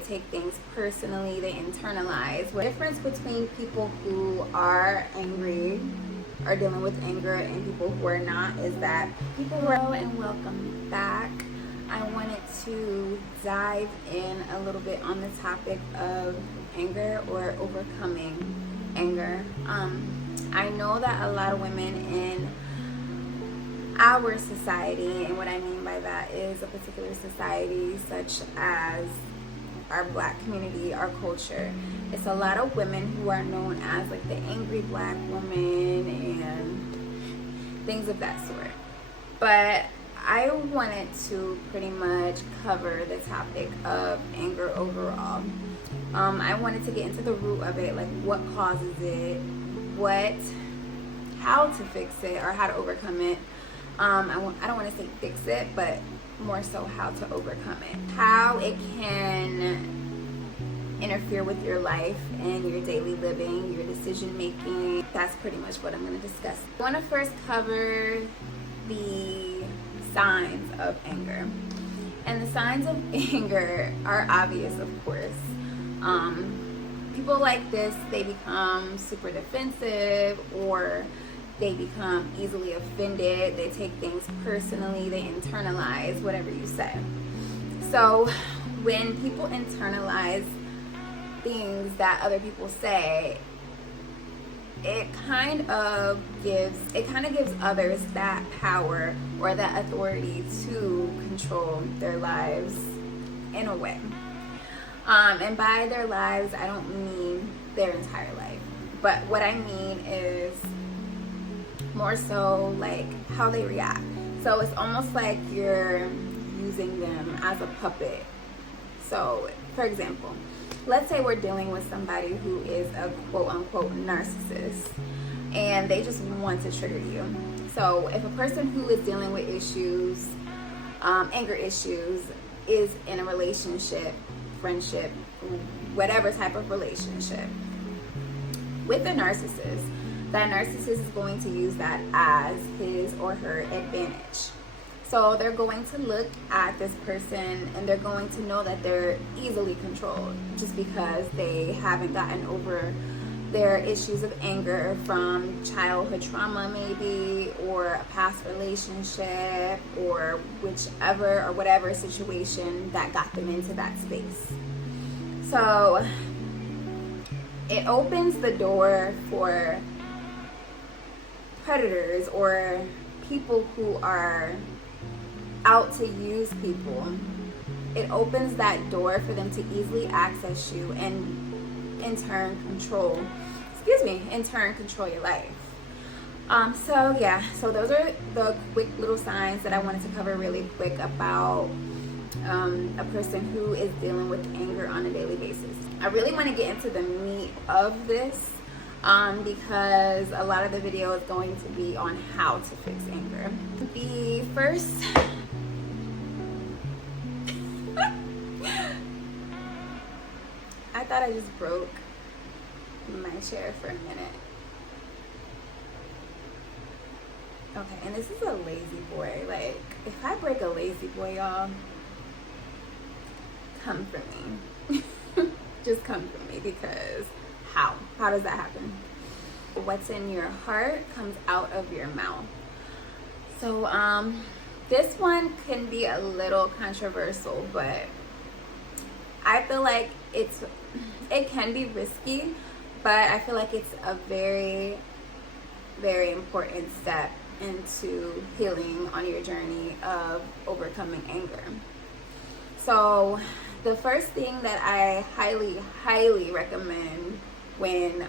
they take things personally, they internalize. The difference between people who are angry, are dealing with anger, and people who are not is that hello and welcome back. I wanted to dive in a little bit on the topic of anger or overcoming anger. I know that a lot of women in our society, and what I mean by that is a particular society such as our Black community, our culture, it's a lot of women who are known as like the angry Black woman and things of that sort. But I wanted to pretty much cover the topic of anger overall. I wanted to get into the root of it, like what causes it, how to fix it, or how to overcome it. I don't want to say fix it, but more so how to overcome it. How it can interfere with your life and your daily living, your decision making. That's pretty much what I'm going to discuss. I want to first cover the signs of anger. And the signs of anger are obvious, of course. People like this, they become super defensive, or they become easily offended, they take things personally, they internalize whatever you say. So when people internalize things that other people say, it kind of gives others that power or that authority to control their lives in a way. And by their lives, I don't mean their entire life, but what I mean is more so like how they react. So it's almost like you're using them as a puppet. So for example, let's say we're dealing with somebody who is a quote unquote narcissist and they just want to trigger you. So if a person who is dealing with issues, anger issues, is in a relationship, friendship, whatever type of relationship with a narcissist, that narcissist is going to use that as his or her advantage. So they're going to look at this person and they're going to know that they're easily controlled just because they haven't gotten over their issues of anger from childhood trauma maybe, or a past relationship, or whichever or whatever situation that got them into that space. So it opens the door for predators or people who are out to use people. It opens that door for them to easily access you and in turn control your life. So those are the quick little signs that I wanted to cover really quick about a person who is dealing with anger on a daily basis. I really want to get into the meat of this because a lot of the video is going to be on how to fix anger. The first I thought I just broke my chair for a minute. Okay, and this is a lazy boy. Like, if I break a lazy boy, y'all, come for me. Just come for me, because how does that happen? What's in your heart comes out of your mouth. So this one can be a little controversial, but I feel like it can be risky, but I feel like it's a very, very important step into healing on your journey of overcoming anger. So the first thing that I highly recommend when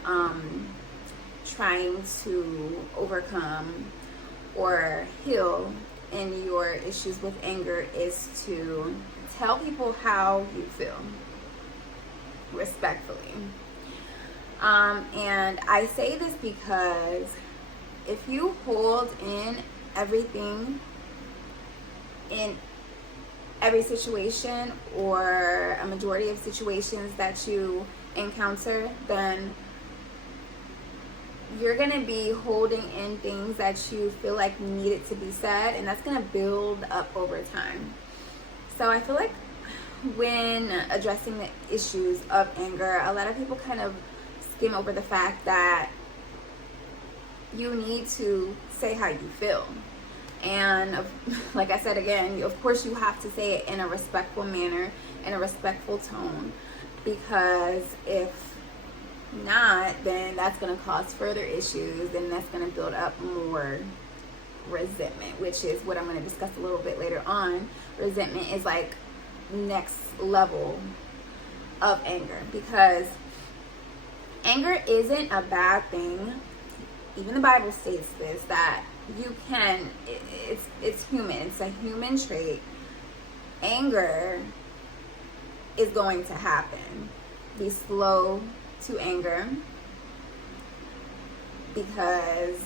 trying to overcome or heal in your issues with anger is to tell people how you feel, respectfully. And I say this because if you hold in everything in every situation or a majority of situations that you encounter, then you're going to be holding in things that you feel like needed to be said, and that's going to build up over time. So I feel like when addressing the issues of anger, a lot of people kind of skim over the fact that you need to say how you feel. And like I said again, of course you have to say it in a respectful manner, in a respectful tone, because if not, then that's going to cause further issues, and that's going to build up more resentment, which is what I'm going to discuss a little bit later on. Resentment is like next level of anger, because anger isn't a bad thing. Even the Bible states this, that you can, it's human, it's a human trait. Anger is going to happen. Be slow to anger, because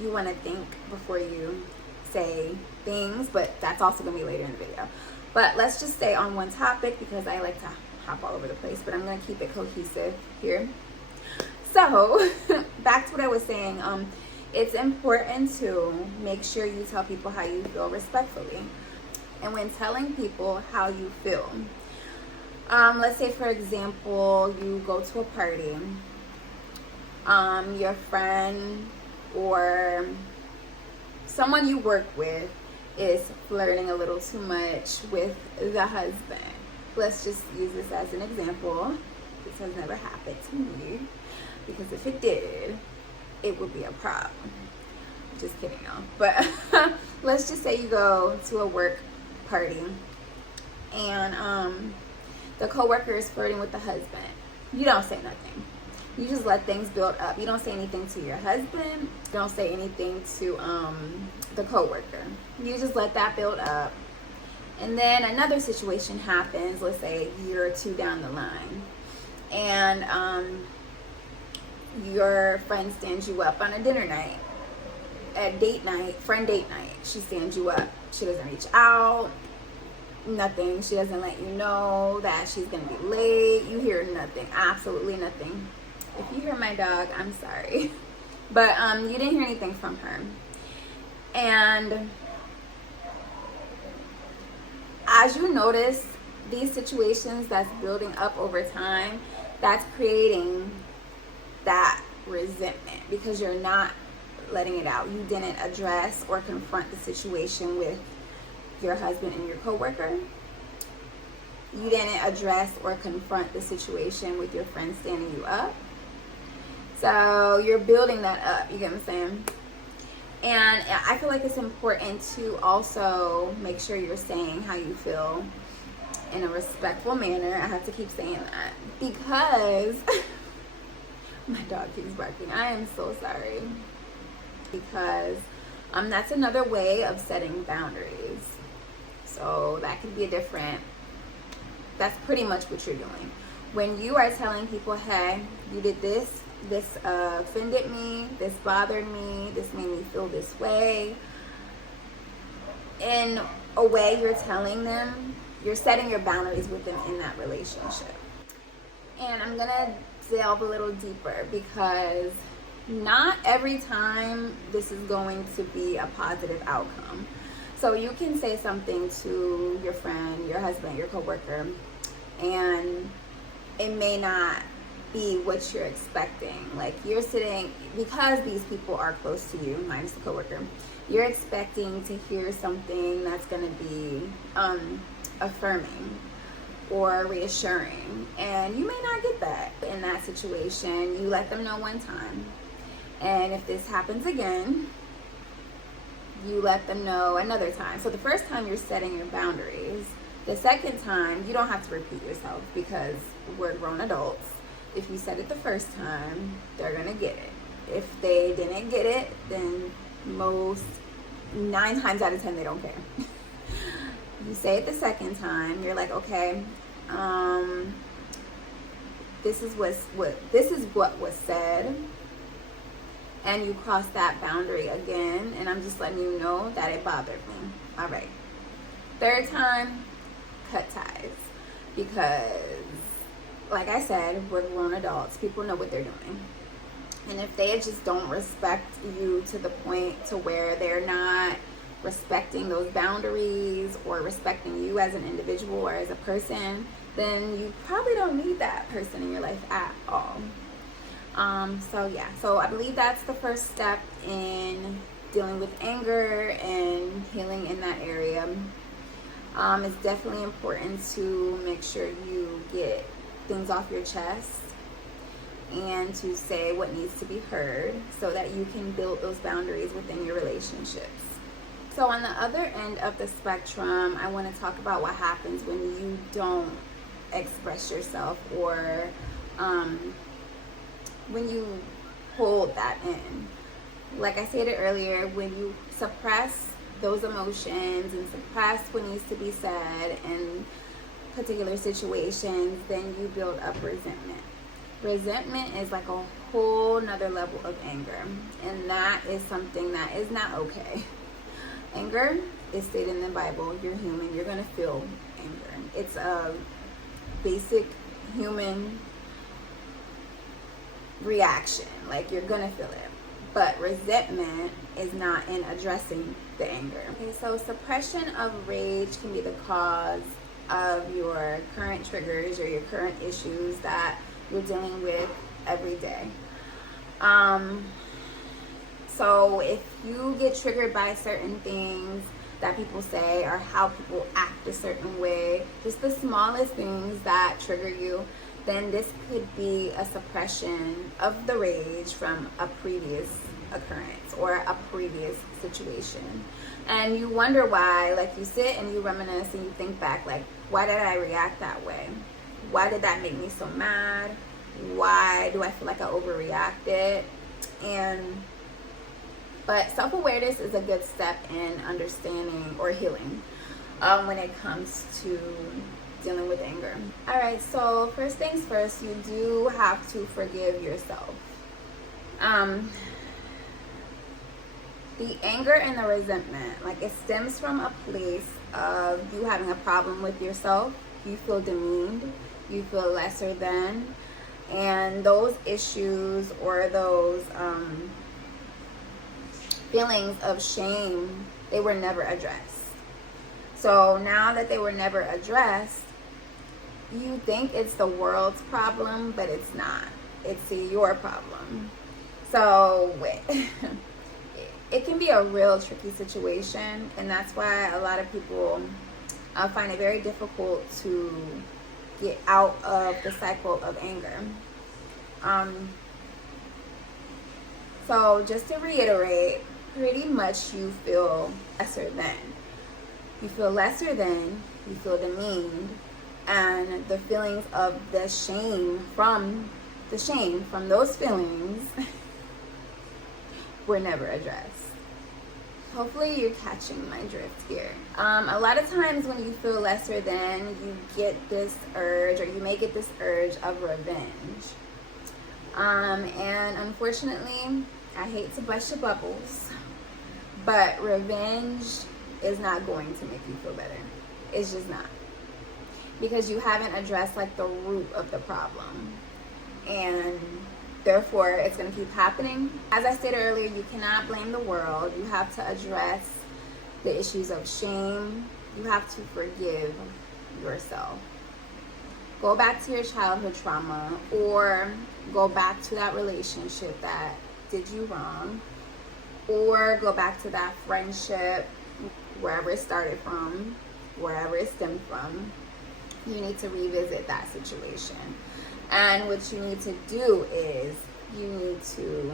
you want to think before you say things, but that's also going to be later in the video. But let's just stay on one topic, because I like to hop all over the place, but I'm going to keep it cohesive here. So back to what I was saying, it's important to make sure you tell people how you feel respectfully. And when telling people how you feel, let's say for example, you go to a party, your friend or someone you work with is flirting a little too much with the husband. Let's just use this as an example. This has never happened to me, because if it did, it would be a problem. Just kidding, y'all. But let's just say you go to a work party and the coworker is flirting with the husband. You don't say nothing. You just let things build up. You don't say anything to your husband. You don't say anything to the coworker. You just let that build up. And then another situation happens, let's say a year or two down the line, and your friend stands you up on a dinner night, at date night, friend date night. She stands you up. She doesn't reach out, nothing. She doesn't let you know that she's gonna be late. You hear nothing, absolutely nothing. If you hear my dog, I'm sorry. But you didn't hear anything from her. And as you notice these situations that's building up over time, that's creating that resentment, because you're not letting it out. You didn't address or confront the situation with your husband and your coworker. You didn't address or confront the situation with your friend standing you up. So you're building that up, you get what I'm saying? And I feel like it's important to also make sure you're saying how you feel in a respectful manner. I have to keep saying that, because my dog keeps barking. I am so sorry. Because that's another way of setting boundaries. So that could be that's pretty much what you're doing. When you are telling people, hey, you did this offended me, this bothered me, this made me feel this way. In a way, you're telling them, you're setting your boundaries with them in that relationship. And I'm gonna delve a little deeper, because not every time this is going to be a positive outcome. So you can say something to your friend, your husband, your coworker, and it may not be what you're expecting. Like, you're sitting, because these people are close to you, minus the coworker, you're expecting to hear something that's going to be affirming or reassuring, and you may not get that. In that situation, you let them know one time, and if this happens again, you let them know another time. So the first time you're setting your boundaries. The second time, you don't have to repeat yourself, because we're grown adults. If you said it the first time, they're gonna get it. If they didn't get it, then 9 times out of 10 they don't care. You say it the second time, you're like, okay, this is what was said, and you cross that boundary again, and I'm just letting you know that it bothered me. All right. Third time, cut ties, because like I said, we're grown adults. People know what they're doing. And if they just don't respect you to the point to where they're not respecting those boundaries or respecting you as an individual or as a person, then you probably don't need that person in your life at all. So I believe that's the first step in dealing with anger and healing in that area. It's definitely important to make sure you get things off your chest and to say what needs to be heard so that you can build those boundaries within your relationships. So on the other end of the spectrum, I want to talk about what happens when you don't express yourself, or when you hold that in. Like I stated earlier, when you suppress those emotions and suppress what needs to be said in particular situations, then you build up resentment. Resentment is like a whole nother level of anger, and that is something that is not okay. Anger is stated in the Bible. You're human, you're gonna feel anger. It's a basic human reaction, like you're gonna feel it. But resentment is not in addressing the anger. Okay, so suppression of rage can be the cause of your current triggers or your current issues that you're dealing with every day. So if you get triggered by certain things that people say or how people act a certain way, just the smallest things that trigger you, then this could be a suppression of the rage from a previous occurrence or a previous situation. And you wonder why, like you sit and you reminisce and you think back, like, why did I react that way? Why did that make me so mad? Why do I feel like I overreacted? But self-awareness is a good step in understanding or healing when it comes to dealing with anger. All right, so first things first, you do have to forgive yourself. The anger and the resentment, like, it stems from a place of you having a problem with yourself. You feel demeaned, you feel lesser than, and those issues or those feelings of shame, they were never addressed. So now that they were never addressed, you think it's the world's problem, but it's not. It's your problem. So it can be a real tricky situation, and that's why a lot of people find it very difficult to get out of the cycle of anger. So just to reiterate, pretty much you feel lesser than. You feel lesser than, you feel demeaned, and the feelings of the shame from those feelings were never addressed. Hopefully you're catching my drift here. A lot of times when you feel lesser than, you get this urge, or you may get this urge of revenge. And unfortunately, I hate to bust your bubbles, but revenge is not going to make you feel better. It's just not. Because you haven't addressed, like, the root of the problem. And therefore, it's going to keep happening. As I stated earlier, you cannot blame the world. You have to address the issues of shame. You have to forgive yourself. Go back to your childhood trauma, or go back to that relationship that did you wrong, or go back to that friendship, wherever it started from, wherever it stemmed from. You need to revisit that situation. And what you need to do is you need to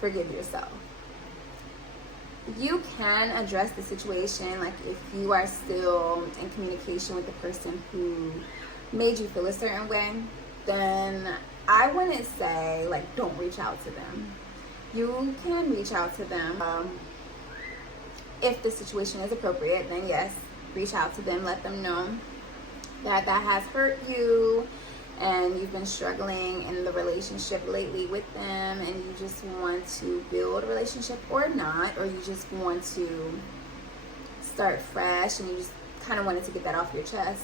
forgive yourself. You can address the situation, like if you are still in communication with the person who made you feel a certain way, then I wouldn't say, like, don't reach out to them. You can reach out to them. If the situation is appropriate, then yes, reach out to them, let them know that has hurt you, and you've been struggling in the relationship lately with them, and you just want to build a relationship or not, or you just want to start fresh and you just kind of wanted to get that off your chest.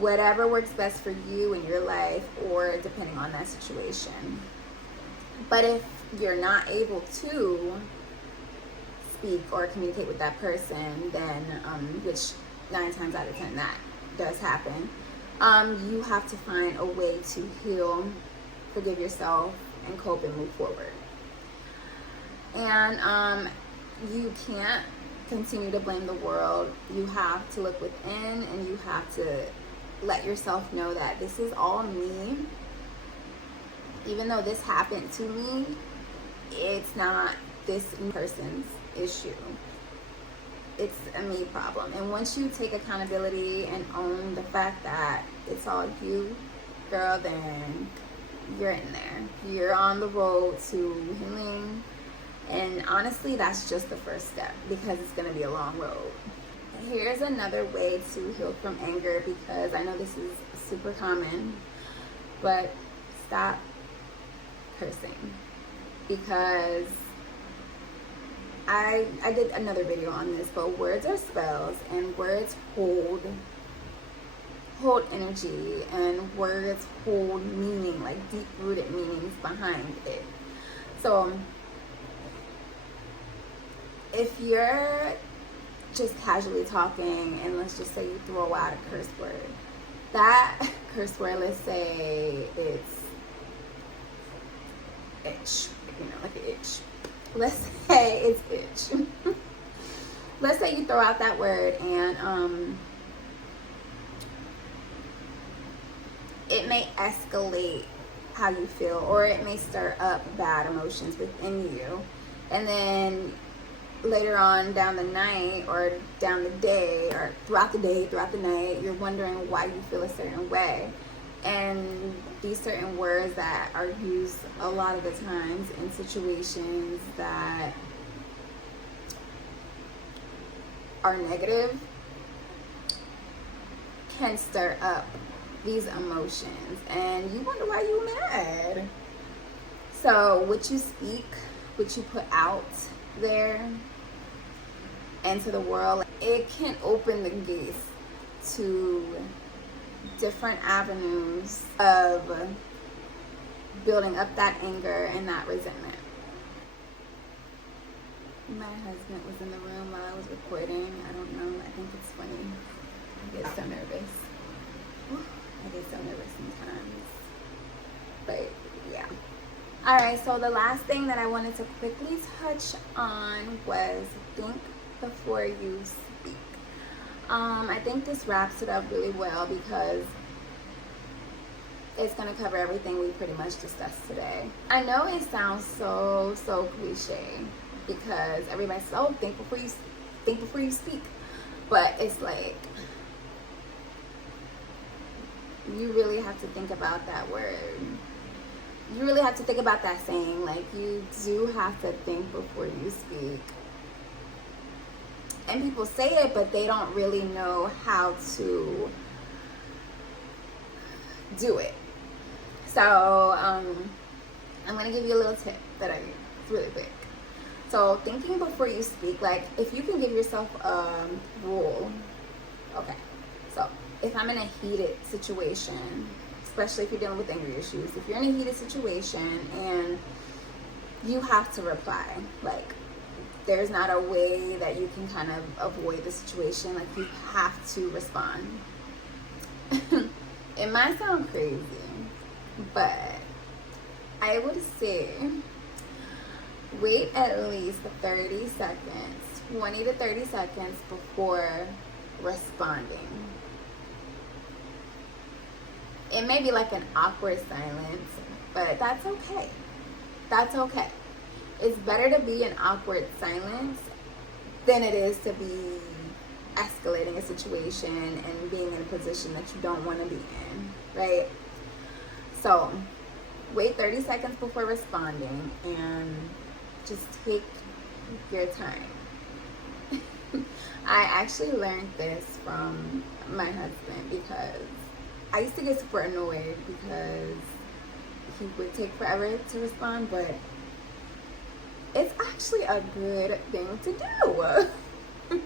Whatever works best for you in your life, or depending on that situation. But if you're not able to speak or communicate with that person, then which 9 times out of 10 that does happen, you have to find a way to heal, forgive yourself, and cope and move forward. And you can't continue to blame the world. You have to look within, and you have to let yourself know that this is all me. Even though this happened to me, it's not this person's issue. It's a me problem. And once you take accountability and own the fact that it's all you, girl, then you're in there. You're on the road to healing. And honestly, that's just the first step, because it's going to be a long road. Here's another way to heal from anger, because I know this is super common, but stop cursing. Because I did another video on this, but words are spells, and words hold energy, and words hold meaning, like deep-rooted meanings behind it. So if you're just casually talking, and let's just say you throw out a curse word, that curse word, let's say it's itch, like an itch. Let's say it's itch. Let's say you throw out that word, and it may escalate how you feel, or it may stir up bad emotions within you, and then later on down the night, or down the day, or throughout the day, throughout the night, you're wondering why you feel a certain way. And these certain words that are used a lot of the times in situations that are negative can stir up these emotions, and you wonder why you're mad. So what you speak, what you put out there into the world, it can open the gates to different avenues of building up that anger and that resentment. My husband was in the room while I was recording. I don't know, I think it's funny. I get so nervous. I get so nervous sometimes. But yeah. Alright, so the last thing that I wanted to quickly touch on was think before you speak. I think this wraps it up really well, because it's going to cover everything we pretty much discussed today. I know it sounds so cliche, because everybody says, oh, think before you speak. But it's like, you really have to think about that word. You really have to think about that saying. Like, you do have to think before you speak. And people say it, but they don't really know how to do it. So I'm going to give you a little tip that I use. It's really quick. So thinking before you speak, like, if you can give yourself a rule. Okay, so if I'm in a heated situation, especially if you're dealing with anger issues, if you're in a heated situation and you have to reply, like, there's not a way that you can kind of avoid the situation. Like, you have to respond. It might sound crazy, but I would say wait at least 30 seconds, 20 to 30 seconds before responding. It may be like an awkward silence, but that's okay. That's okay. It's better to be in awkward silence than it is to be escalating a situation and being in a position that you don't want to be in, right? So wait 30 seconds before responding, and just take your time. I actually learned this from my husband, because I used to get super annoyed because he would take forever to respond, but it's actually a good thing to do.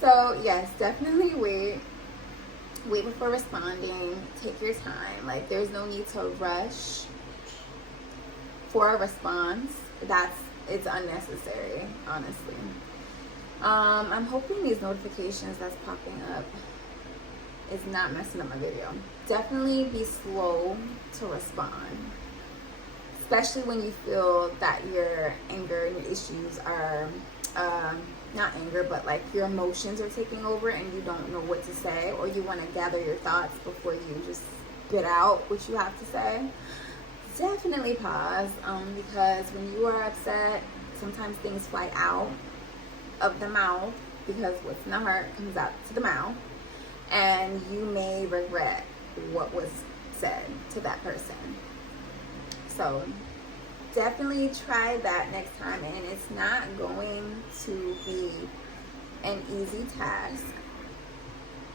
So yes, definitely wait before responding. Take your time. Like, there's no need to rush for a response. That's it's unnecessary, honestly. I'm hoping these notifications that's popping up is not messing up my video. Definitely be slow to respond, especially when you feel that your anger and your issues are not anger, but like your emotions are taking over and you don't know what to say, or you want to gather your thoughts before you just spit out what you have to say. Definitely pause, because when you are upset, sometimes things fly out of the mouth, because what's in the heart comes out to the mouth, and you may regret what was said to that person. So definitely try that next time, and it's not going to be an easy task,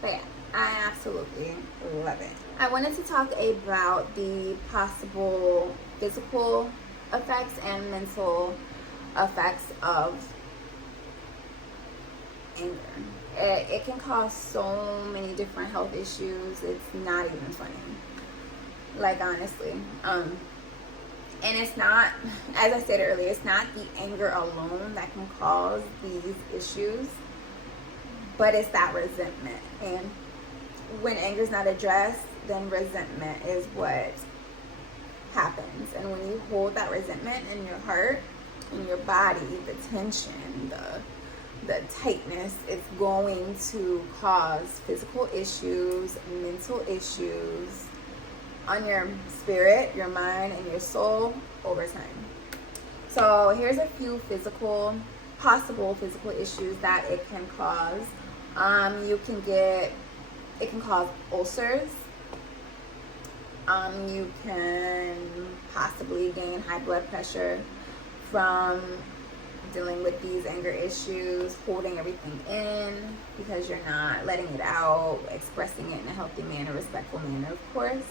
but yeah, I absolutely love it. I wanted to talk about the possible physical effects and mental effects of anger. It can cause so many different health issues. It's not even funny, like, honestly. And it's not, as I said earlier, it's not the anger alone that can cause these issues, but it's that resentment. And when anger is not addressed, then resentment is what happens. And when you hold that resentment in your heart, in your body, the tension, the tightness, it's going to cause physical issues, mental issues on your spirit, your mind, and your soul over time. So here's a few possible physical issues that it can cause. It can cause ulcers. You can possibly gain high blood pressure from dealing with these anger issues, holding everything in because you're not letting it out, expressing it in a healthy manner, respectful manner, of course.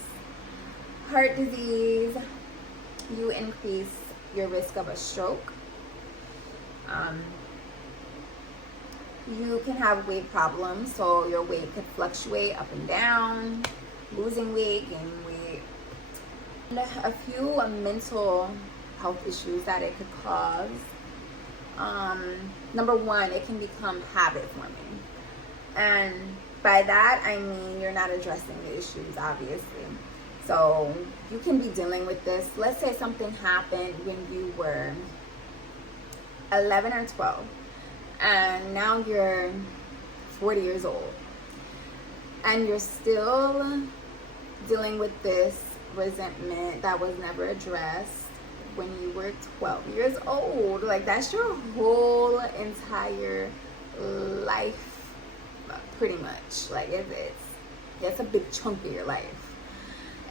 Heart disease, you increase your risk of a stroke. You can have weight problems, so your weight could fluctuate up and down, losing weight, gaining weight. And a few mental health issues that it could cause. Number one, it can become habit forming. And by that, I mean you're not addressing the issues, obviously. So you can be dealing with this. Let's say something happened when you were 11 or 12, and now you're 40 years old, and you're still dealing with this resentment that was never addressed when you were 12 years old. Like, that's your whole entire life, pretty much. Like, it's a big chunk of your life.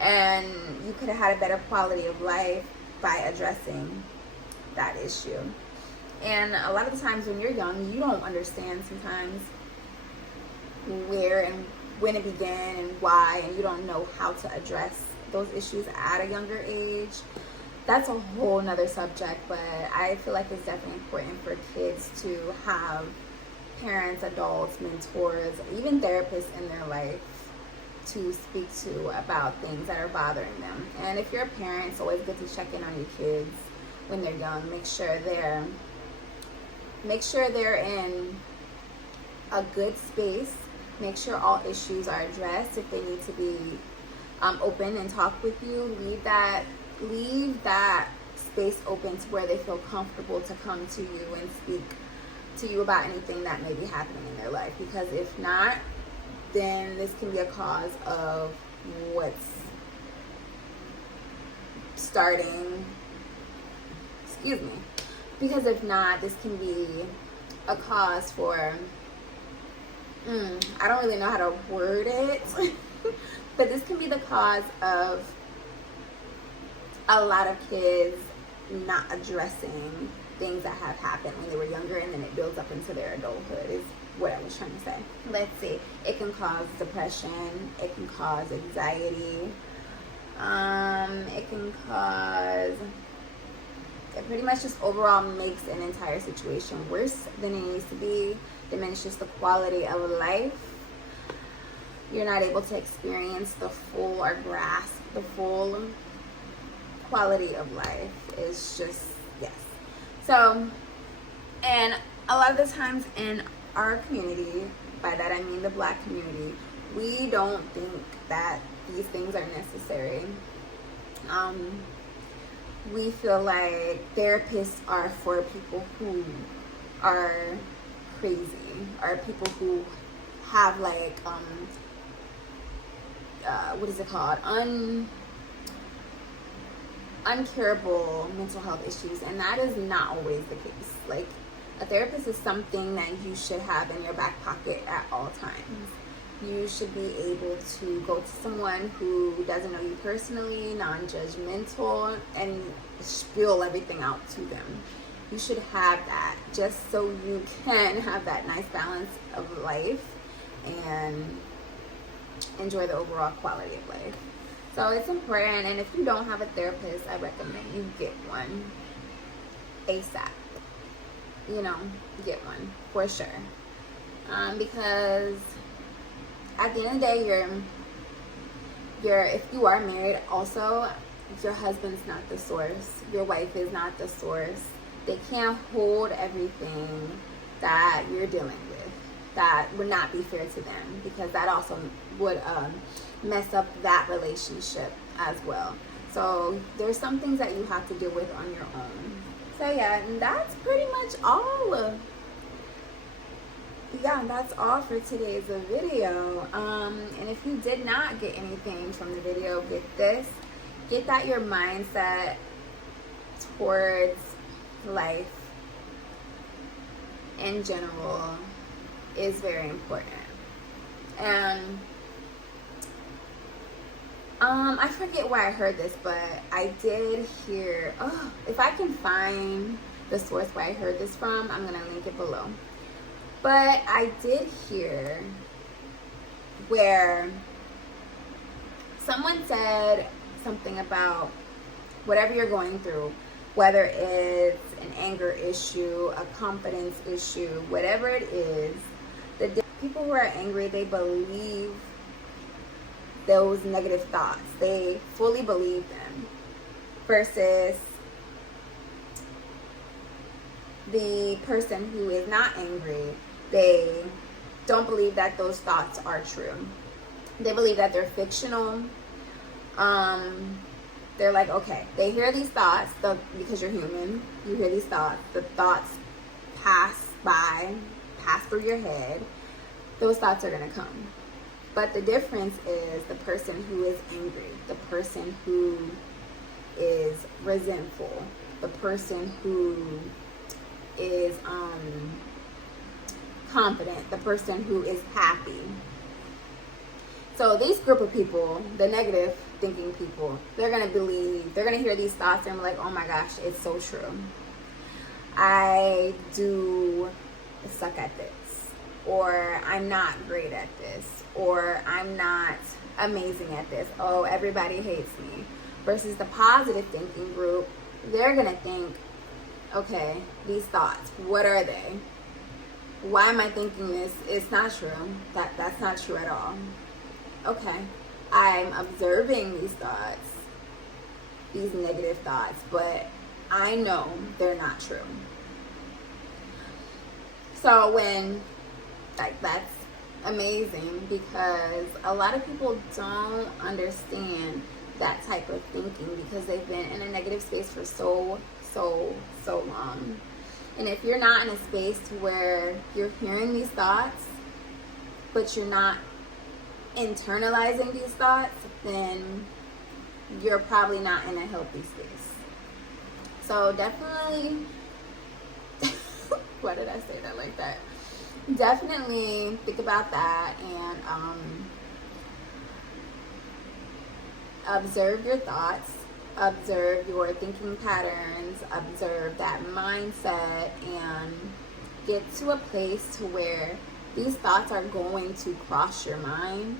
And you could have had a better quality of life by addressing that issue. And a lot of the times when you're young, you don't understand sometimes where and when it began and why, and you don't know how to address those issues at a younger age. That's a whole nother subject, but I feel like it's definitely important for kids to have parents, adults, mentors, even therapists in their life to speak to about things that are bothering them. And if you're a parent, it's always good to check in on your kids when they're young. Make sure they're in a good space. Make sure all issues are addressed. If they need to be open and talk with you, leave that space open to where they feel comfortable to come to you and speak to you about anything that may be happening in their life. Because if not, then this can be a cause of what's starting, because if not, this can be a cause for, I don't really know how to word it, but this can be the cause of a lot of kids not addressing things that have happened when they were younger, and then it builds up into their adulthood, is what I was trying to say. Let's see. It can cause depression. It can cause anxiety. It pretty much just overall makes an entire situation worse than it needs to be. Diminishes the quality of life. You're not able to experience the full or grasp the full quality of life. It's just, yes. So, and a lot of the times in our community, by that I mean the Black community, we don't think that these things are necessary. We feel like therapists are for people who are crazy, or people who have like what is it called, uncurable mental health issues, and that is not always the case. Like, a therapist is something that you should have in your back pocket at all times. You should be able to go to someone who doesn't know you personally, non-judgmental, and spill everything out to them. You should have that just so you can have that nice balance of life and enjoy the overall quality of life. So it's important, and if you don't have a therapist, I recommend you get one ASAP. You know, get one for sure. Because at the end of the day, if you are married, also, your husband's not the source. Your wife is not the source. They can't hold everything that you're dealing with. That would not be fair to them, because that also would mess up that relationship as well. So there's some things that you have to deal with on your own. So yeah, and that's pretty much all. Yeah, that's all for today's video. And if you did not get anything from the video, get that your mindset towards life in general is very important. And I forget where I heard this, but I did hear, if I can find the source where I heard this from, I'm gonna link it below. But I did hear where someone said something about whatever you're going through, whether it's an anger issue, a confidence issue, whatever it is, the people who are angry, they believe those negative thoughts. They fully believe them. Versus the person who is not angry, they don't believe that those thoughts are true. They believe that they're fictional. They're like, okay, they hear these thoughts, because you're human, you hear these thoughts, the thoughts pass through your head, those thoughts are gonna come. But the difference is the person who is angry, the person who is resentful, the person who is confident, the person who is happy. So these group of people, the negative thinking people, they're going to hear these thoughts and be like, oh my gosh, it's so true. I do suck at this, or I'm not great at this, or I'm not amazing at this. Oh, everybody hates me. Versus the positive thinking group, they're going to think, okay, these thoughts, what are they? Why am I thinking this? It's not true. That's not true at all. Okay, I'm observing these thoughts, these negative thoughts, but I know they're not true. So that's amazing, because a lot of people don't understand that type of thinking, because they've been in a negative space for so long. And if you're not in a space where you're hearing these thoughts, but you're not internalizing these thoughts, then you're probably not in a healthy space. So definitely, why did I say that like that? Definitely think about that, and observe your thoughts, observe your thinking patterns, observe that mindset, and get to a place to where these thoughts are going to cross your mind,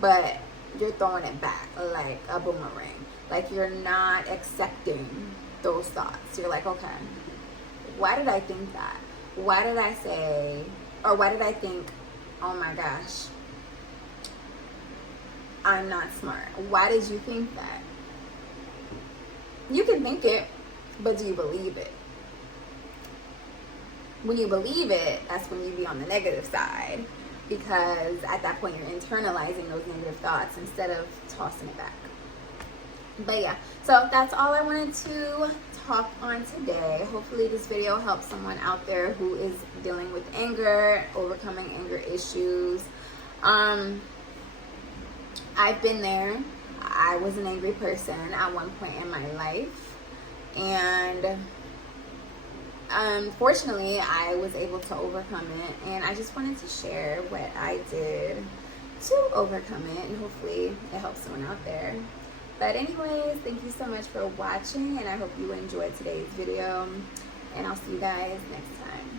but you're throwing it back like a boomerang. Like, you're not accepting those thoughts. You're like, okay, why did I think that? Why did I say, or why did I think, oh my gosh, I'm not smart? Why did you think that? You can think it, but do you believe it? when you believe it, that's when you be on the negative side, because at that point you're internalizing those negative thoughts instead of tossing it back. But yeah, so that's all I wanted to talk on today. Hopefully this video helps someone out there who is dealing with anger, overcoming anger issues. I've been there. I was an angry person at one point in my life, and fortunately I was able to overcome it, and I just wanted to share what I did to overcome it, and hopefully it helps someone out there. But anyways, thank you so much for watching, and I hope you enjoyed today's video, and I'll see you guys next time.